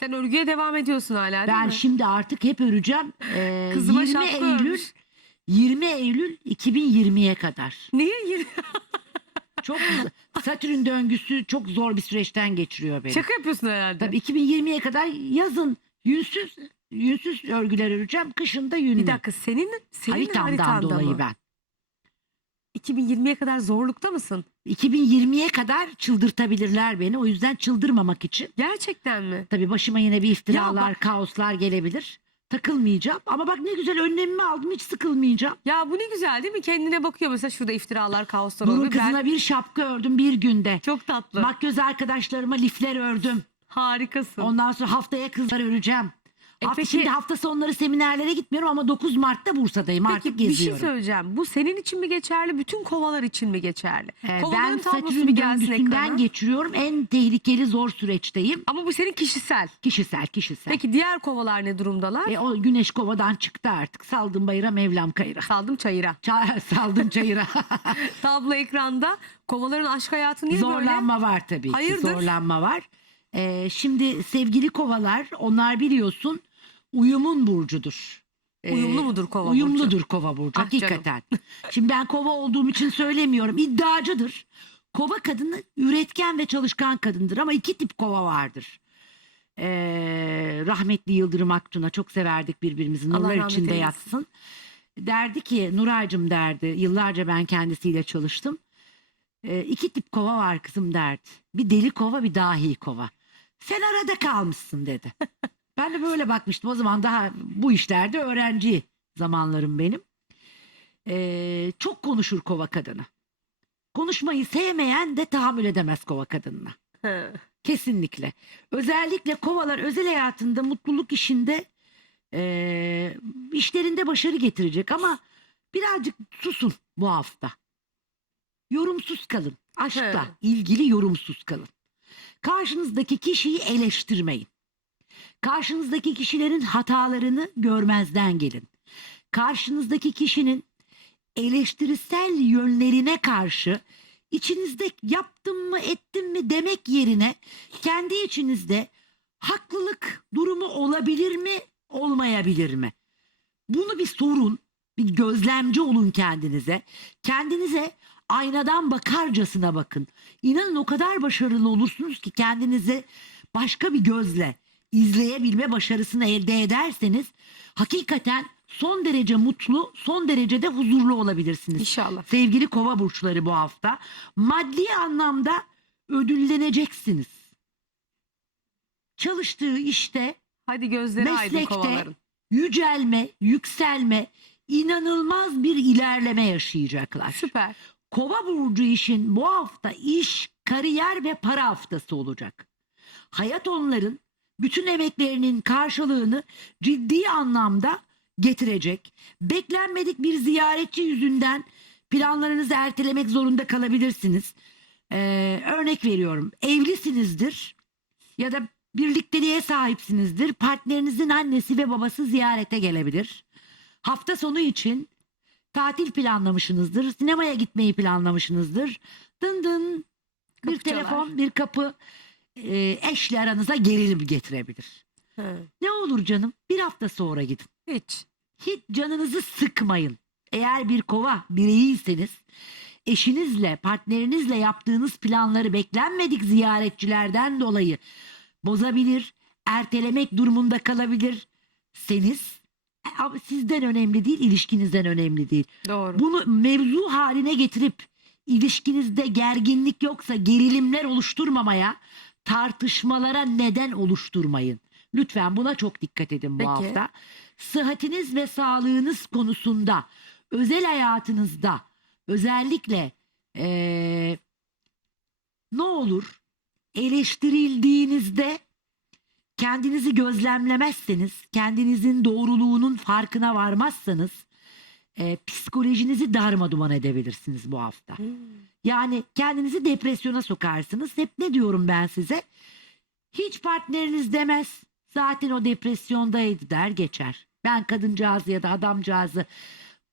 Sen örgüye devam ediyorsun hala değil Ben mi? şimdi artık hep öreceğim. Ee, Kızıma 20 şapka Eylül örmüş. 20 Eylül 2020'ye kadar. Niye yirmi- Çok Satürn döngüsü çok zor bir süreçten geçiriyor beni. Şaka yapıyorsun herhalde. Tabii 2020'ye kadar yazın yünsüz yünsüz örgüler öreceğim. Kışın da yünlü. Bir dakika senin senin Haritamdan haritanda dolayı mı? ben. 2020'ye kadar zorlukta mısın? 2020'ye kadar çıldırtabilirler beni. O yüzden çıldırmamak için. Gerçekten mi? Tabii başıma yine bir iftiralar, bak- kaoslar gelebilir. Takılmayacağım. Ama bak ne güzel önlemimi aldım. Hiç sıkılmayacağım. Ya bu ne güzel değil mi? Kendine bakıyor mesela şurada iftiralar, kaoslar Bunun oluyor. kızına Ben bir şapka ördüm bir günde. çok tatlı. Makyöz arkadaşlarıma lifler ördüm. Harikasın. Ondan sonra haftaya kızlar öreceğim. E peki- Şimdi hafta sonları seminerlere gitmiyorum ama 9 Mart'ta Bursa'dayım. Peki Artık bir şey geziyorum. söyleyeceğim. Bu senin için mi geçerli? Bütün kovalar için mi geçerli? Ee, Kovaların ben tablosu Satürn bir gelsin döngüsünden geçiriyorum. En tehlikeli zor süreçteyim. Ama bu senin kişisel. Kişisel kişisel. Peki diğer kovalar ne durumdalar? E, o güneş kovadan çıktı artık. Saldım bayıra Mevlam kayıra. Saldım çayıra. Ça- saldım çayıra. Tablo ekranda. Kovaların aşk hayatı niye böyle? Zorlanma var tabii Hayırdır? ki. Zorlanma var. Ee, şimdi sevgili kovalar onlar biliyorsun uyumun burcudur. Ee, Uyumlu mudur kova burcu? Uyumludur kova burcu Ah hakikaten. Şimdi ben kova olduğum için söylemiyorum. İddiacıdır. Kova kadını üretken ve çalışkan kadındır ama iki tip kova vardır. Ee, rahmetli Yıldırım Aktun'a çok severdik birbirimizi. Allah Nurlar rahmet içinde eylesin. yatsın. Derdi ki Nuraycığım derdi. Yıllarca ben kendisiyle çalıştım. Ee, iki tip kova var kızım derdi. Bir deli kova bir dahi kova. Sen arada kalmışsın dedi. ben de böyle bakmıştım. O zaman daha bu işlerde öğrenci zamanlarım benim. Ee, çok konuşur kova kadını. Konuşmayı sevmeyen de tahammül edemez kova kadınına. Kesinlikle. Özellikle kovalar özel hayatında mutluluk işinde eee, işlerinde başarı getirecek ama birazcık susun bu hafta. Yorumsuz kalın. Aşkla ilgili yorumsuz kalın. Karşınızdaki kişiyi eleştirmeyin. Karşınızdaki kişilerin hatalarını görmezden gelin. Karşınızdaki kişinin eleştirisel yönlerine karşı içinizde yaptım mı ettim mi demek yerine kendi içinizde haklılık durumu olabilir mi olmayabilir mi? Bunu bir sorun, bir gözlemci olun kendinize. Kendinize aynadan bakarcasına bakın. İnanın o kadar başarılı olursunuz ki kendinize başka bir gözle izleyebilme başarısını elde ederseniz hakikaten son derece mutlu, son derece de huzurlu olabilirsiniz. İnşallah. Sevgili kova burçları bu hafta maddi anlamda ödülleneceksiniz. Çalıştığı işte Hadi gözleri aydın kovaların. yücelme, yükselme, inanılmaz bir ilerleme yaşayacaklar. Süper. Kova burcu için bu hafta iş, kariyer ve para haftası olacak. Hayat onların bütün emeklerinin karşılığını ciddi anlamda getirecek. Beklenmedik bir ziyaretçi yüzünden planlarınızı ertelemek zorunda kalabilirsiniz. Ee, örnek veriyorum. Evlisinizdir ya da birlikteliğe sahipsinizdir. Partnerinizin annesi ve babası ziyarete gelebilir. Hafta sonu için tatil planlamışsınızdır. Sinemaya gitmeyi planlamışsınızdır. Dın dın bir Kapı çalar. telefon, bir kapı e, eşle aranıza gerilim getirebilir. He. Ne olur canım bir hafta sonra gidin. Hiç. Hiç canınızı sıkmayın. Eğer bir kova bireyiyseniz eşinizle, partnerinizle yaptığınız planları beklenmedik ziyaretçilerden dolayı bozabilir, ertelemek durumunda kalabilirseniz e, ama sizden önemli değil, ilişkinizden önemli değil. Doğru. Bunu mevzu haline getirip ilişkinizde gerginlik yoksa gerilimler oluşturmamaya, tartışmalara neden oluşturmayın. Lütfen buna çok dikkat edin bu Peki. hafta. Sıhhatiniz ve sağlığınız konusunda, özel hayatınızda özellikle eee, ne olur eleştirildiğinizde kendinizi gözlemlemezseniz, kendinizin doğruluğunun farkına varmazsanız e, psikolojinizi darmaduman edebilirsiniz bu hafta. Hmm. Yani kendinizi depresyona sokarsınız. Hep ne diyorum ben size? Hiç partneriniz demez. Zaten o depresyondaydı der geçer. Ben kadıncağızı ya da adamcağızı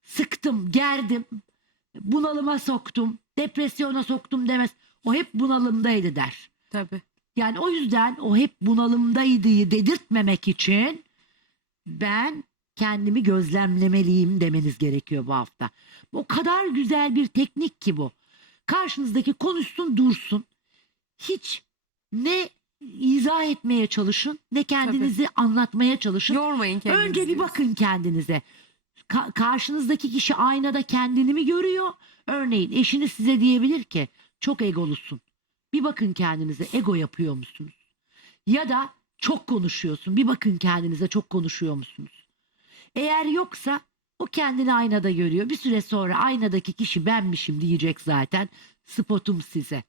sıktım, gerdim, bunalıma soktum, depresyona soktum demez. O hep bunalımdaydı der. Tabii. Yani o yüzden o hep bunalımdaydığı dedirtmemek için ben kendimi gözlemlemeliyim demeniz gerekiyor bu hafta. O kadar güzel bir teknik ki bu. Karşınızdaki konuşsun dursun. Hiç ne izah etmeye çalışın ne kendinizi anlatmaya çalışın. Yormayın kendinizi. Önce bir bakın kendinize. Ka- karşınızdaki kişi aynada kendini mi görüyor? Örneğin eşiniz size diyebilir ki çok egolusun. Bir bakın kendinize ego yapıyor musunuz? Ya da çok konuşuyorsun. Bir bakın kendinize çok konuşuyor musunuz? Eğer yoksa o kendini aynada görüyor. Bir süre sonra aynadaki kişi benmişim diyecek zaten. Spotum size.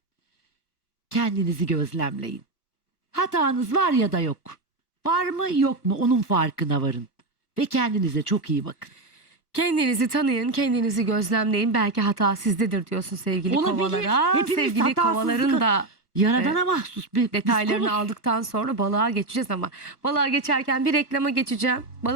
Kendinizi gözlemleyin. Hatanız var ya da yok. Var mı yok mu onun farkına varın. Ve kendinize çok iyi bakın. Kendinizi tanıyın, kendinizi gözlemleyin. Belki hata sizdedir diyorsun sevgili Olabilir. kovalara. Hepimiz sevgili kovaların da Yaradana mahsus bir detaylarını aldıktan sonra balığa geçeceğiz ama balığa geçerken bir reklama geçeceğim. Balık